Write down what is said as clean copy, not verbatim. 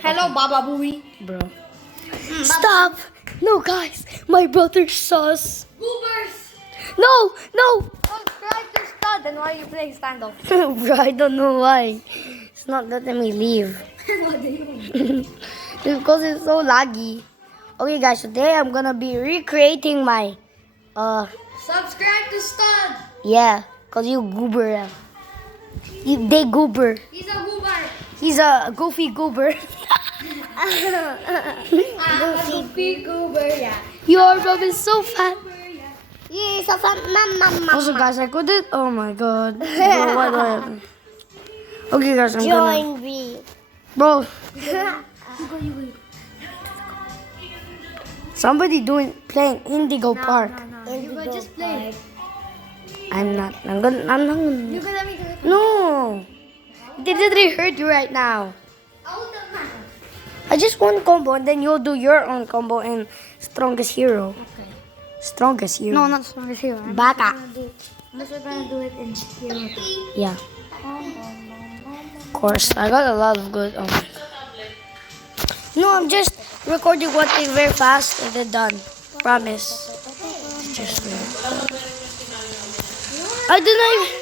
Hello, Baba Booey. Bro. Stop! No, guys. My brother sus. Goobers! No, no. Subscribe to Stud. Then why are you playing standoff? Bro, I don't know why. It's not letting me leave. What do you mean? It's because it's so laggy. Okay, guys. Today I'm gonna be recreating my Subscribe to Stud. yeah. Cause you goober. They goober. He's a goober. He's a goofy goober. Goofy goober, yeah. Your bro is so fat. Yeah, so fun. Mama. Also, guys, I couldn't. Oh my god. Bro, what do I have? Okay, guys, I'm gonna. me. Bro. Somebody playing Indigo Park. You go just play. I'm not. I'm not gonna. You go let me do it. No. It literally hurt you right now. Oh, the man. I just one combo and then you'll do your own combo in Strongest Hero. Okay. Strongest Hero. No, not strongest hero. Baka. Unless we're gonna do it in hero. Yeah. Of course. I got a lot of good. Oh my god. No, I'm just recording one thing very fast and then done. Promise. Just I didn't even.